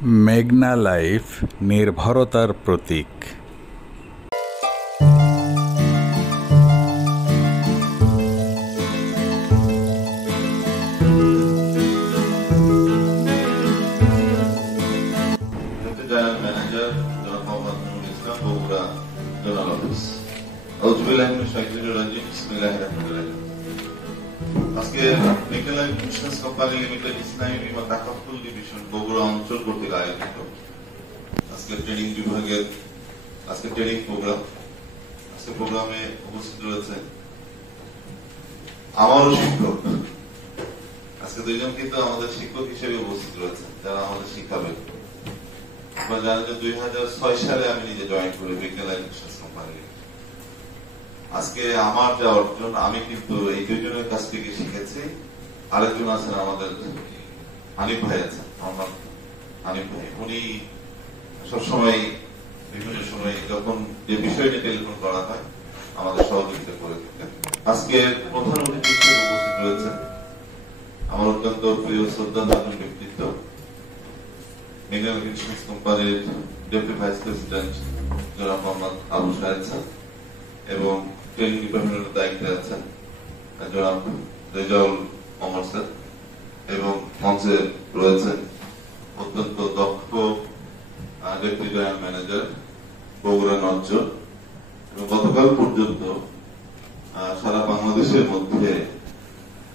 মেঘনা লাইফ নির্ভরতার প্রতীক। আজকে মেঘনা লাইফ ইন্স্যুরেন্স কোম্পানি লিমিটেড ইসলামী বীমা তাকাফুল ডিভিশন বগুড়া অঞ্চল কর্তৃক আয়োজিত আজকে ট্রেনিং বিভাগের আজকে ট্রেনিং প্রোগ্রাম। আজকে প্রোগ্রামে উপস্থিত রয়েছে আমারও শিক্ষক। আজকে দুইজন কিন্তু আমাদের শিক্ষক হিসেবে উপস্থিত রয়েছে যারা আমাদের শিখাবেন। আপনারা জানেন যে 2006 সালে আমি নিজে জয়েন করি মেঘনা লাইফ ইন্স্যুরেন্স কোম্পানি। আজকে আমার যা অর্জন আমি কিন্তু এই দুইজনের কাছ থেকে শিখেছি। আরেকজন আছেন আমাদের হানিফ ভাই আছেন, মোহাম্মদ হানিফ ভাই। উনি সবসময় বিভিন্ন সময় যখন যে বিষয় নিয়ে টেলিফোন করা হয় আমাদের সহযোগিতা করে থাকেন। আজকে প্রধান অতিথি হিসেবে উপস্থিত রয়েছেন আমার অত্যন্ত প্রিয় শ্রদ্ধাভাজন ব্যক্তিত্ব মেঘনা লাইফ ইন্স্যুরেন্স কোম্পানির ডেপুটি ভাইস প্রেসিডেন্ট জনাব মোহাম্মদ আবু সাহেদ স্যার এবং ট্রেনিং ডিপার্টমেন্টের দায়িত্বে আছেন জনাব রেজাউল ওমর স্যার এবং মঞ্চে রয়েছেন অত্যন্ত দক্ষ ডেপুটি জেনারেল ম্যানেজার বগুড়া নর্জ। এবং গতকাল পর্যন্ত সারা বাংলাদেশের মধ্যে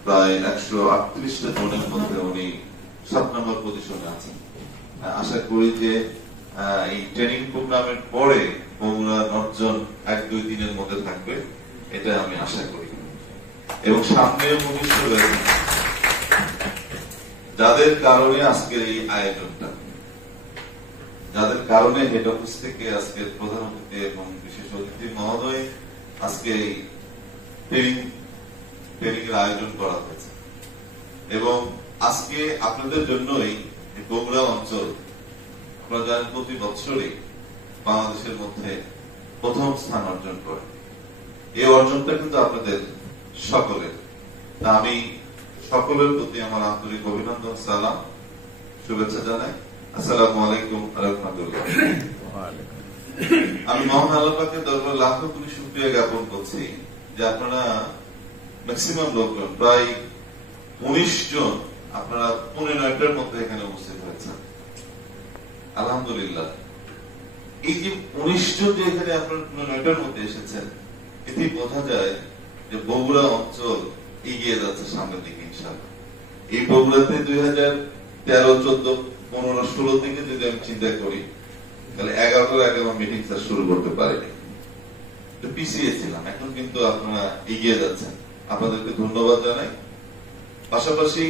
প্রায় 138টা জনের মধ্যে উনি 7 নম্বর পজিশনে আছেন। আশা করি যে এই ট্রেনিং প্রোগ্রামের পরে বগুড়া নর্জন 1-2 দিনের মধ্যে থাকবে, এটা আমি আশা করি। এবং সামনেও ভবিষ্যৎ রয়েছে যাদের কারণে আজকের এই আয়োজনটা, যাদের কারণে হেড অফিস থেকে আজকের প্রধান অতিথি এবং বিশেষ অতিথি মহোদয় আজকে এই ট্রেনিং এর আয়োজন করা হয়েছে। এবং আজকে আপনাদের জন্যই বগুড়া অঞ্চল আপনারা জানেন প্রতি বছরই বাংলাদেশের মধ্যে প্রথম স্থান অর্জন করে। এই অর্জনটা কিন্তু আপনাদের সকলের। আমি সকলের প্রতি আমার আন্তরিক অভিনন্দন, সালাম, শুভেচ্ছা জানাই। আসসালামু আলাইকুম ওয়া রাহমাতুল্লাহ। আমি মহান আল্লাহ পাকের দরবারে লাখো কোটি শুকরিয়া জ্ঞাপন করছি যে আপনারা ম্যাক্সিমাম লোকজন প্রায় 19 জন আপনারা 15টার মধ্যে এখানে উপস্থিত হয়েছেন। আলহামদুলিল্লাহ। এই যে 19 জন যে এখানে আপনারা 15টার মধ্যে এসেছেন, এতে বোঝা যায় যে বগুড়া অঞ্চল এগিয়ে যাচ্ছে সামনের দিকে ইনশাআল্লাহ। এই বগুড়াতে 2013, 14, 15, 16 থেকে যদি আমি চিন্তা করি তাহলে 11টার আগে আমার মিটিং শুরু করতে পারিনি, পিছিয়ে ছিলাম। এখন কিন্তু আপনারা এগিয়ে যাচ্ছেন, আপনাদেরকে ধন্যবাদ জানাই। পাশাপাশি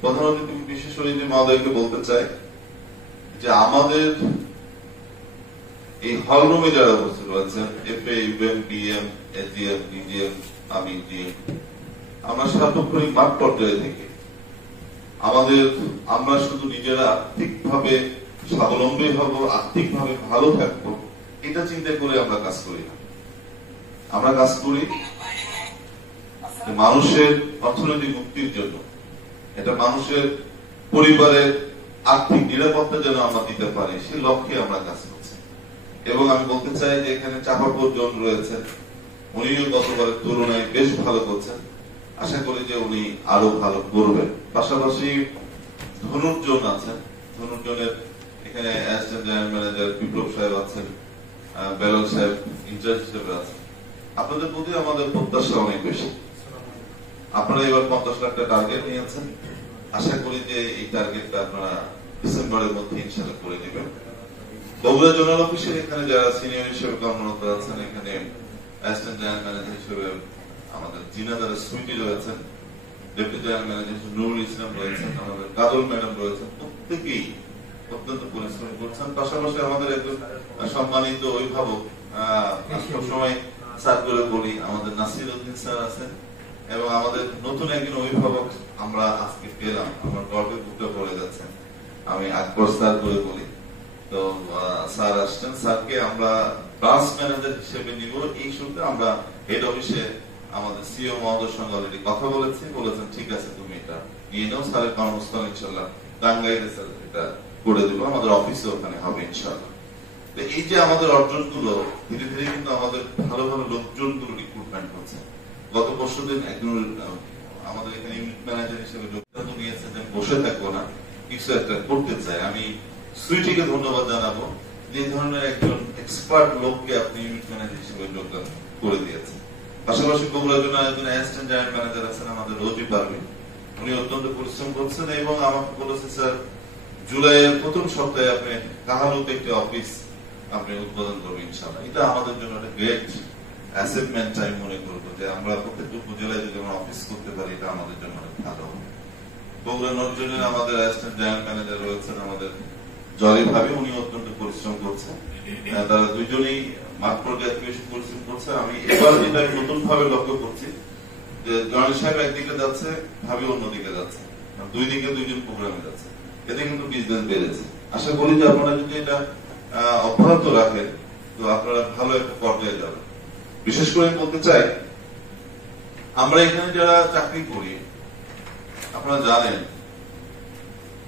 প্রধান অতিথি বিশেষ অতিথি মহোদয়কে বলতে চাই যে আমাদের এই হলরুমে যারা উপস্থিত রয়েছেন FA, UM, DM, AGM, DGM, আমি ডিএম, আমরা সার্বক্ষণিক মাঠ পর্যায়ে থেকে আমরা শুধু নিজেরা আর্থিকভাবে স্বাবলম্বী হব, আর্থিকভাবে ভালো থাকবো, এটা চিন্তা করে আমরা কাজ করি না। আমরা কাজ করি মানুষের অর্থনৈতিক মুক্তির জন্য, এটা মানুষের পরিবারের আর্থিক নিরাপত্তা যেন আমরা দিতে পারি, সে লক্ষ্যে আমরা কাজ করছি। এবং আমি বলতে চাই যে এখানে চাপাপুর জন রয়েছেন, উনিও গতবারের তুলনায় বেশ ভালো করছেন। আশা করি যে উনি আরো ভালো করবেন। পাশাপাশি ধনুর্জন আছেন, ধনুর্জনের এখানে অ্যাসিস্ট্যান্ট জেনারেল ম্যানেজার বিপ্লব সাহেব আছেন, বেলাল সাহেব ইনচার্জ হিসেবে আছেন। আপনাদের প্রতি আমাদের প্রত্যাশা অনেক বেশি। আপনারা এবার 50 লাখ টাকা টার্গেট নিয়েছেন। আশা করি যে এই টার্গেটটা আপনারা ডিসেম্বরের মধ্যে ইনশাআল্লাহ করে নেবেন। বগুড়া জোনাল অফিসের এখানে যারা সিনিয়র হিসেবে কর্মরত আছেন, এখানে অ্যাসিস্ট্যান্ট জেনারেল ম্যানেজার হিসেবে আমাদের জিনাদার সুইটি রয়েছেন, ডেপুটি জেনারেল ম্যানেজার হিসেবে নুরুল ইসলাম রয়েছেন, আমাদের কাজল ম্যাডাম রয়েছেন। প্রত্যেকেই অত্যন্ত পরিশ্রম করছেন। পাশাপাশি আমাদের একজন সম্মানিত অভিভাবক, সবসময় স্যার করে বলি, আমাদের নাসির উদ্দিন স্যার আছেন। এবং আমাদের নতুন একজন অভিভাবক আমরা আজকে পেলাম, আমার গর্বে বুকটা পড়ে যাচ্ছেন, আমি আকবর স্যার করে বলি। তো স্যার আসছেন, স্যারকে আমরা ব্রাঞ্চ ম্যানেজার হিসেবে নিব। এই সূত্রে আমরা হেড অফিসে আমাদের সিও মহোদয়ের সঙ্গে অলরেডি কথা বলেছেন, ঠিক আছে তুমি এটা নিয়ে নাও। স্যারের কর্মস্থল ইনশাআল্লাহ টাঙ্গাইলে স্যার এটা করে দেবো, আমাদের অফিসে ওখানে হবে ইনশাআল্লাহ। তো এই যে আমাদের অর্জনগুলো ধীরে ধীরে কিন্তু আমাদের ভালো ভালো লোকজনগুলো রিক্রুটমেন্ট হচ্ছে। গত পরশুদিন একজন আমাদের এখানে ইউনিট ম্যানেজার হিসেবে যোগদান নিয়েছে যে বসে থাকবো না, কিছু একটা করতে চাই। আমি সুইটিকে ধন্যবাদ জানাবো যে ধরনের একজন এক্সপার্ট লোককে আপনি ইউনিট ম্যানেজার হিসেবে যোগদান করে দিয়েছেন। পাশাপাশি বগুড়ার জন্য একজন অ্যাসিস্ট্যান্ট জেনারেল ম্যানেজার আছেন আমাদের রোজি পারভিন, উনি অত্যন্ত পরিশ্রম করছেন এবং আমাকে বলেছে স্যার জুলাইয়ের প্রথম সপ্তাহে আপনি কাহালুতে একটি অফিস আপনি উদ্বোধন করবেন ইনশাআল্লাহ। এটা আমাদের জন্য একটা গ্রেট অ্যাচিভমেন্ট আমি মনে করবো যে আমরা প্রত্যেকটা উপজেলায় যদি আমরা অফিস করতে পারি এটা আমাদের জন্য অনেক ভালো হবে। বগুড়া নজরুলের আমাদের অ্যাসিস্ট্যান্ট জেনারেল ম্যানেজার রয়েছেন আমাদের জয় ভাবে, উনি অত্যন্ত পরিশ্রম করছেন। তারা দুইজনেই মাঠ পর্যায়ে বেশি পরিশ্রম করছে। আমি এবার যেটা নতুন ভাবে লক্ষ্য করছি যে জয় সাহেব একদিকে যাচ্ছে, ভাবি অন্যদিকে যাচ্ছে, দুই দিকে দুইজন প্রোগ্রামে যাচ্ছে, এতে কিন্তু বিজনেস বেড়েছে। আশা করি যে আপনারা যদি এটা অব্যাহত রাখেন তো আপনারা ভালো একটা পর্যায়ে যাবেন। বিশেষ করে বলতে চাই আমরা এখানে যারা চাকরি করি আপনারা জানেন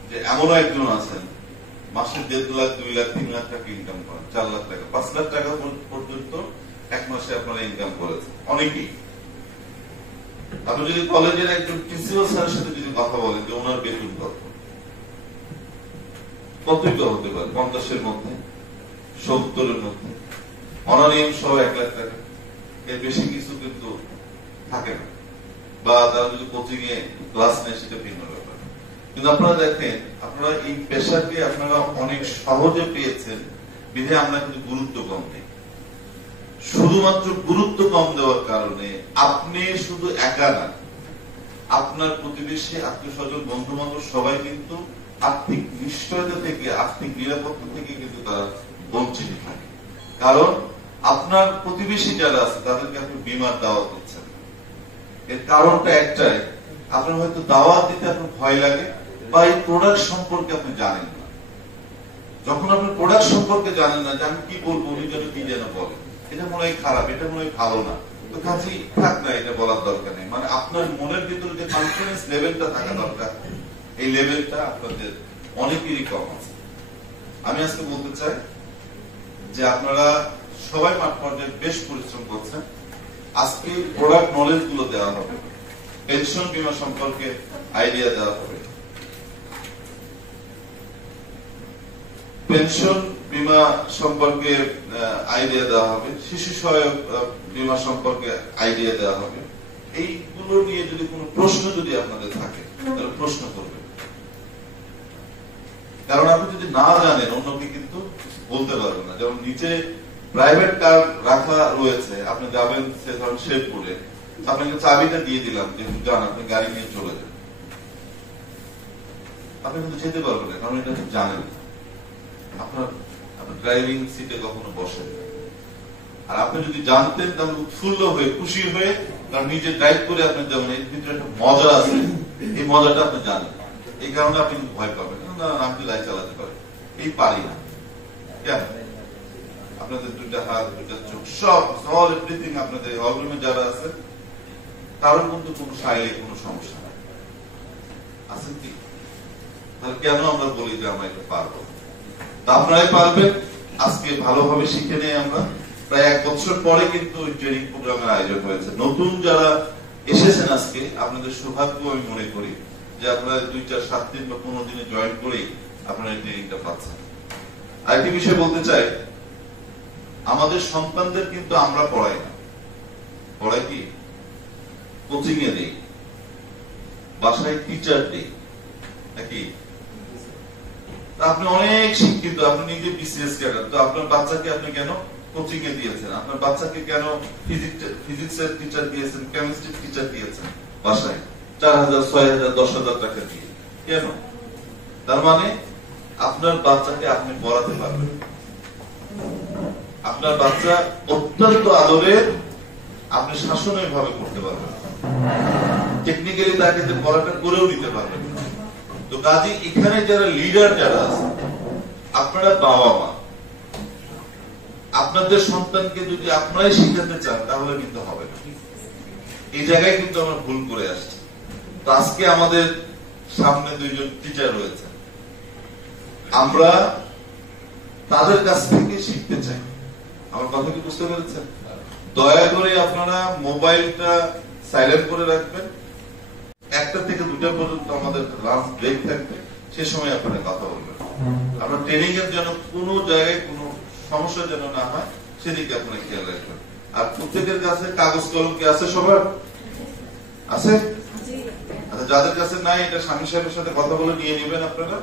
যে এমনও একজন আছেন মাসে 1.5 লাখ 2 লাখ 3 লাখ টাকা ইনকাম করেন, 4 লাখ টাকা 5 লাখ টাকা পর্যন্ত এক মাসে আপনারা ইনকাম করেছেন অনেকেই। আপনি যদি কলেজের একজন প্রিন্সিপাল স্যারের সাথে যদি কথা বলেন যে ওনার বেতন কতই তো হতে পারে, 50-এর মধ্যে 70-এর মধ্যে, অনারিয়াম সহ 1 লাখ টাকা, এর বেশি কিছু কিন্তু থাকে না। বা তারা যদি কোচিং এ ক্লাস নেয় সেটা ভিন্ন ব্যাপার। কিন্তু আপনারা দেখেন আপনারা এই পেশাকে আপনারা অনেক সহজে পেয়েছেন বিধে আমরা কিন্তু গুরুত্ব কম দিই। শুধুমাত্র গুরুত্ব কম দেওয়ার কারণে আপনি শুধু একা না, আপনার প্রতিবেশী আত্মীয় স্বজন বন্ধু বান্ধব সবাই কিন্তু আর্থিক নিশ্চয়তা থেকে আর্থিক নিরাপত্তা থেকে কিন্তু তারা বঞ্চিত থাকে। কারণ আপনার প্রতিবেশী যারা আছে তাদেরকে আপনি বীমার দাওয়াত দিচ্ছেন। এর কারণটা একটাই, আপনার হয়তো দাওয়াত দিতে আপনার ভয় লাগে বা এই প্রোডাক্ট সম্পর্কে আপনি জানেন না। যখন আপনি প্রোডাক্ট সম্পর্কে জানেন না যে আমি কি বলবো, উনি যেন কি যেন বলে, এটা মনে হয় খারাপ, এটা মনে হয় ভালো না, তো কাজেই থাক না, এটা বলার দরকার নেই। মানে আপনার মনের ভিতরে যে কনফিডেন্স লেভেলটা থাকা দরকার, এই লেভেলটা আপনাদের অনেকেরই কম আছে। আমি আজকে বলতে চাই যে আপনারা সবাই মাঠ পর্যায়ে বেশ পরিশ্রম করছেন। আজকে প্রোডাক্ট নলেজ গুলো দেওয়া হবে, পেনশন বীমা সম্পর্কে আইডিয়া দেওয়া হবে, পেনশন বীমা সম্পর্কে আইডিয়া দেওয়া হবে, শিশু সহায়ক বীমা সম্পর্কে আইডিয়া দেওয়া হবে। এইগুলো নিয়ে যদি কোনো প্রশ্ন যদি আপনাদের থাকে তাহলে প্রশ্ন করবেন, কারণ আপনি যদি না জানেন অন্যকে কিন্তু বলতে পারবেন না। যেমন নিচে প্রাইভেট কার রাখা রয়েছে, আপনি যাবেন সে ধরেন শেরপুরে, আপনাকে চাবিটা দিয়ে দিলাম যে যান আপনি গাড়ি নিয়ে চলে যান, আপনি কিন্তু যেতে পারবেন না, কারণ এটা জানেন আপনার ড্রাইভিং সিটে কখনো বসেন। আর আপনি যদি জানতেন তাহলে উৎফুল্ল হয়ে খুশি হয়ে কারণ নিজে ড্রাইভ করে আপনি যেমন এর ভিতরে একটা মজা আছে, এই মজাটা আপনি জানেন, এই কারণে আপনি ভয় পাবেন না, আমি গাড়ি চালাতে পারি, এই পারি না কেন? আপনাদের দুইটা হাত দুইটা চোখ সব এভরিথিং আপনাদের হলরুমে যারা আছে কারোর কিন্তু কোনো শারীরিক কোনো সমস্যা নাই, আছে কি? তাহলে কেন আমরা বলি যে আমরা এটা পারবো? আপনারাই পারবেন। আজকে ভালোভাবে শিখে নেই আমরা। প্রায় 1 বছর পরে কিন্তু ট্রেনিং প্রোগ্রামের আয়োজন হয়েছে। নতুন যারা এসেছেন আজকে আপনাদের সৌভাগ্য আমি মনে করি যে আপনারা 2, 4, 7 দিন বা 15 দিনে জয়েন করেই আপনারা এই ট্রেনিংটা পাচ্ছেন। আরেকটি বিষয় বলতে চাই, আমাদের সন্তানদের কিন্তু আমরা পড়াই না, পড়াই কি কোচিং এ দেই, বাসায় টিচার দেই নাকি? আপনি অনেক শিক্ষিত, আপনি নিজে বিসিএস ক্যাডার, তো আপনার বাচ্চাকে আপনি কেন কোচিং এ দিয়েছেন? আপনার বাচ্চাকে কেন ফিজিক্সের টিচার দিয়েছেন, কেমিস্ট্রির টিচার দিয়েছেন বাসায় 4,000, 6,000, 10,000 টাকা দিয়ে? কেন? তার মানে আপনার বাচ্চাকে আপনি পড়াতে পারবেন। আপনার বাচ্চা অত্যন্ত আদরের, আপনি শাসনের ভাবে করতে পারবেন, টেকনিক্যালি তাকে পড়াটা করেও নিতে পারবেন। তো কাজে এখানে যারা লিডার যারা আছে, আপনারা বাবা মা, আপনাদের সন্তানকে যদি আপনারাই শিখাতে চান তাহলে কিন্তু হবে না। এই জায়গায় কিন্তু আমরা ভুল করে আসছি। তো আজকে আমাদের সামনে 2 জন টিচার রয়েছে, আমরা তাদের কাছ থেকে শিখতে চাই। আমার কথা কি বুঝতে পেরেছেন? দয়া করে আপনারা মোবাইলটা সাইলেন্ট করে রাখবেন। 1টা থেকে 2টা পর্যন্ত আমাদের লাঞ্চ ব্রেক থাকবে, সে সময় আপনারা কথা বলবেন। আমরা ট্রেনিং এর যেন কোনো জায়গায় কোনো সমস্যা যেন না হয় সেদিকে আপনারা খেয়াল রাখবেন। আর প্রত্যেকের কাছে কাগজ কলম কি আছে? সবার আছে? আচ্ছা, যাদের কাছে নাই এটা স্বামী সাহেবের সাথে কথা বলে নিয়ে নেবেন। আপনারা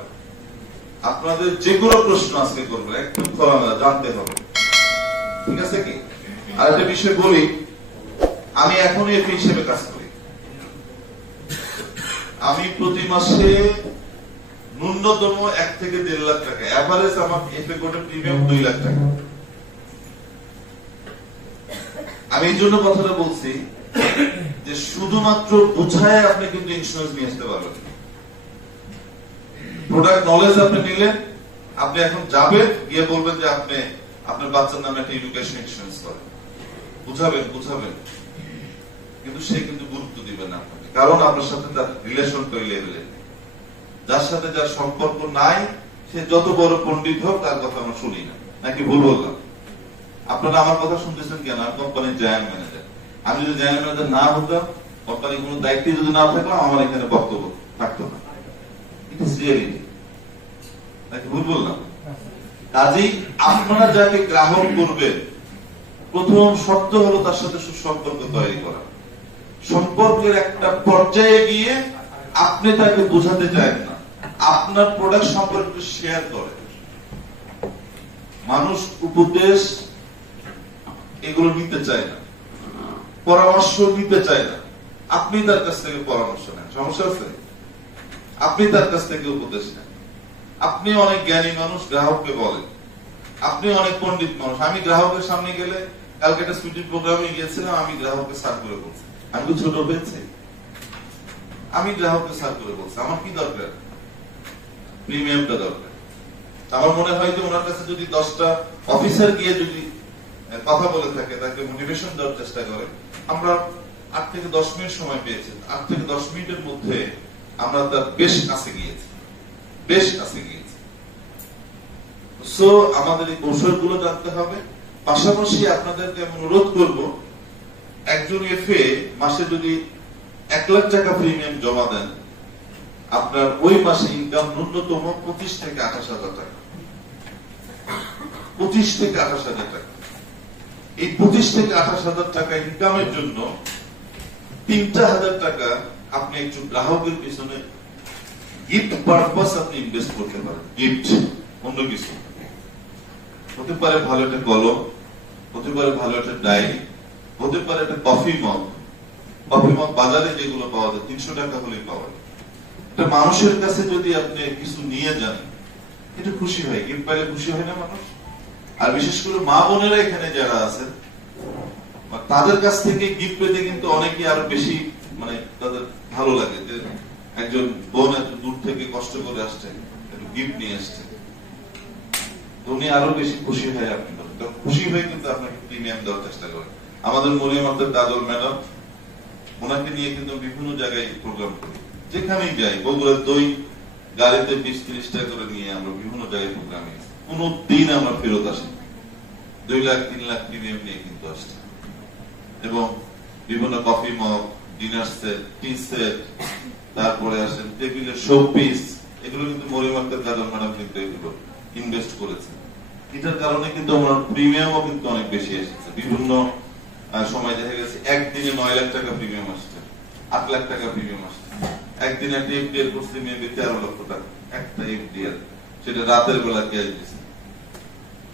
আপনাদের যে কোনো প্রশ্ন আজকে করবেন, একটু খোলামেলা জানতে হবে, ঠিক আছে কি? আর একটা বিষয় বলি, আমি এখনই এফএ হিসেবে কাজ করি। আমি প্রতি মাসে ন্যূনতম 1 থেকে 1.5 লাখ টাকা, এভারেজ আমার এফএ কোডের প্রিমিয়াম 2 লাখ টাকা। আমি এই জন্য কথাটা বলছি যে শুধুমাত্র বুঝায় আপনি কিন্তু ইন্স্যুরেন্স নিয়ে আসতে পারবেন। প্রোডাক্ট নলেজ আপনি নিলেন, আপনি এখন যাবেন গিয়ে বলবেন যে আপনি আপনার বাচ্চার নামে একটা এডুকেশন ইন্স্যুরেন্স করেন, বুঝাবেন, কিন্তু সে কিন্তু গুরুত্ব দিবে না আপনাকে, কারণ আপনার সাথে তার রিলেশন তৈরি লেভেলে। যার সাথে যার সম্পর্ক নাই, সে যত বড় পণ্ডিত হোক তার কথা আমরা শুনি না। নাকি ভুল বললাম? আপনারা আমার কথা শুনতেছেন কেন? আমি কোম্পানির জেনারেল ম্যানেজার। আমি যদি জেনারেল ম্যানেজার না হতাম, কোম্পানির কোনো দায়িত্বে যদি না থাকলাম, আমার এখানে বক্তব্য থাকতো না। It is reality. নাকি ভুল বললাম? কাজেই আপনারা যাকে গ্রাহক করবেন, প্রথম শর্ত হলো তার সাথে সুসম্পর্ক তৈরি করা। সম্পর্কের একটা পর্যায়ে গিয়ে আপনি তাকে বোঝাতে চান না, আপনার প্রোডাক্ট সম্পর্কে শেয়ার করেন। মানুষ উপদেশ এগুলো নিতে চায় না, পরামর্শ নিতে চায় না। আপনি তার কাছ থেকে পরামর্শ নেন, সমস্যা আছে? আপনি তার কাছ থেকে উপদেশ নেন। আপনি অনেক জ্ঞানী মানুষ, গ্রাহককে বলেন। আপনি অনেক পণ্ডিত মানুষ। আমি গ্রাহকের সামনে গেলে, কালকে একটা সুইটিং প্রোগ্রামে গিয়েছিলাম, আমি গ্রাহককে সার করে বলছি। আমি তো ছোট হয়েছি, আমি গ্রাহককে সার করে বলছি। আমার কি দরকার? প্রিমিয়ামটা দরকার। আমার মনে হয় যে ওনার কাছে যদি 10টা অফিসার গিয়ে যদি কথা বলে থাকে, তাকে মোটিভেশন দেওয়ার চেষ্টা করে, আমরা 8 থেকে 10 মিনিট সময় পেয়েছি। 8 থেকে 10 মিনিটের মধ্যে আমরা তার বেশ কাছে গিয়েছি। সো আমাদের এই কৌশলগুলো জানতে হবে। পাশাপাশি আপনাদেরকে আমি অনুরোধ করব, একজন এফএ মাসে যদি 1 লাখ টাকা প্রিমিয়াম জমা দেন, আপনার ওই মাসে ইনকাম ন্যূনতম 25 থেকে 28,000 টাকা। 25 থেকে 28,000 টাকা। এই 25 থেকে 28,000 টাকা ইনকামের জন্য 3,000 টাকা আপনি একজন গ্রাহকের পিছনে গিফট পারপাস আপনি ইনভেস্ট করতে পারেন। গিফট, অন্য কিছু হতে পারে, ভালো একটা কলম হতে পারে, ভালো একটা ডায়েরি হতে পারে, একটা কফি মগ বাজারে যেগুলো পাওয়া যায় 300 টাকা হলেই পাওয়া যায়। একটা মানুষের কাছে যদি আপনি কিছু নিয়ে যান, এটা খুশি হয়। গিফট পাইলে খুশি হয় না মানুষ? আর বিশেষ করে মা বোনেরা এখানে যারা আছেন, তাদের কাছ থেকে গিফট পেতে কিন্তু অনেকে আরো বেশি, মানে তাদের ভালো লাগে যে একজন বোন এত দূর থেকে কষ্ট করে আসছেন, একটু গিফট নিয়ে আসছেন, উনি আরো বেশি খুশি হয়। আপনি খুশি হয়ে কিন্তু আপনাকে প্রিমিয়াম দেওয়ার চেষ্টা করেন। আমাদের মরিয়ম আক্তার কাজল ম্যাডাম, ওনাকে নিয়ে কিন্তু বিভিন্ন জায়গায় প্রোগ্রাম করি, যেখানেই যাই। বগুড়ার দই গাড়িতে 20-30 টাকা করে নিয়ে আমরা বিভিন্ন জায়গায় প্রোগ্রামে গেছি। কোন দিন আমরা ফেরত আসি 2 লাখ 3 লাখ প্রিমিয়াম নিয়ে কিন্তু আসছে। এবং বিভিন্ন কফি মগ, ডিনার সেট, টি সেট, তারপরে আসেন টেবিলের শো পিস, এগুলো কিন্তু মরিয়ম আক্তার কাজল ম্যাডাম কিন্তু এগুলো ইনভেস্ট করেছে। এটার কারণে কিন্তু আমার প্রিমিয়ামও কিন্তু অনেক বেশি এসেছে। বিভিন্ন সময় দেখা গেছে একদিনে 9 লাখ টাকা প্রিমিয়াম আসছে, 8 লাখ টাকা প্রিমিয়াম আসছে। একদিন একটা এফডিআর করছে মেবি 13 লক্ষ টাকা একটা এফডিআর, সেটা রাতের বেলা ক্যাশ দিচ্ছে,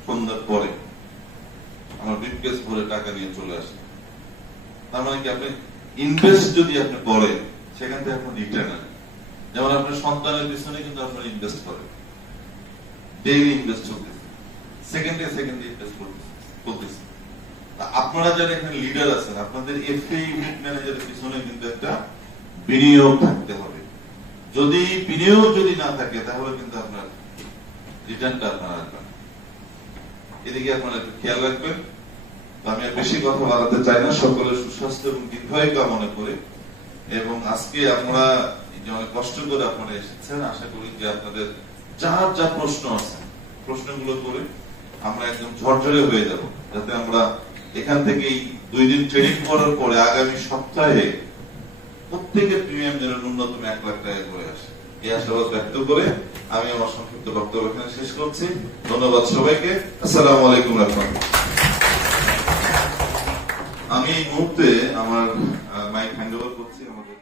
সন্ধ্যার পরে আমার ব্রিফকেস ভরে টাকা নিয়ে চলে আসে। তার মানে কি, আপনি ইনভেস্ট যদি আপনি করেন, সেখান থেকে আপনার রিটার্ন আনেন। যেমন আপনার সন্তানের পিছনে কিন্তু আপনার ইনভেস্ট করেন, ডেইলি ইনভেস্ট করতেছে, সেকেন্ডে ইনভেস্ট করতেছে। আপনারা যারা এখানে লিডার আছেন, আপনাদের এফএ ইউনিট ম্যানেজারের পিছনে কিন্তু একটা বিনিয়োগ থাকতে হবে। যদি বিনিয়োগ যদি না থাকে, তাহলে কিন্তু আপনার রিটার্নটা আপনারা রাখবেন। এদিকে আপনারা একটু খেয়াল রাখবেন। আমি আর বেশি কথা বাড়াতে চাই না। সকলের সুস্বাস্থ্য এবং দীর্ঘায়ু কামনা করে, এবং আজকে আমরা অনেক কষ্ট করে আপনারা এসেছেন, আশা করি যে আপনাদের যার যা প্রশ্ন আছে প্রশ্নগুলো করে আমরা একদম ঝরঝরে হয়ে যাব, যাতে আমরা এখান থেকেই 2 দিন ট্রেনিং করার পরে আগামী সপ্তাহে প্রত্যেকের প্রিমিয়াম যেন ন্যূনতম 1 লাখ টাকা করে আসে। এই আশাবাদ ব্যক্ত করে আমি আমার সংক্ষিপ্ত বক্তব্য এখানে শেষ করছি। ধন্যবাদ সবাইকে। আসসালামু আলাইকুম। আমি এই মুহূর্তে আমার মাইক হ্যান্ড ওভার করছি আমাদের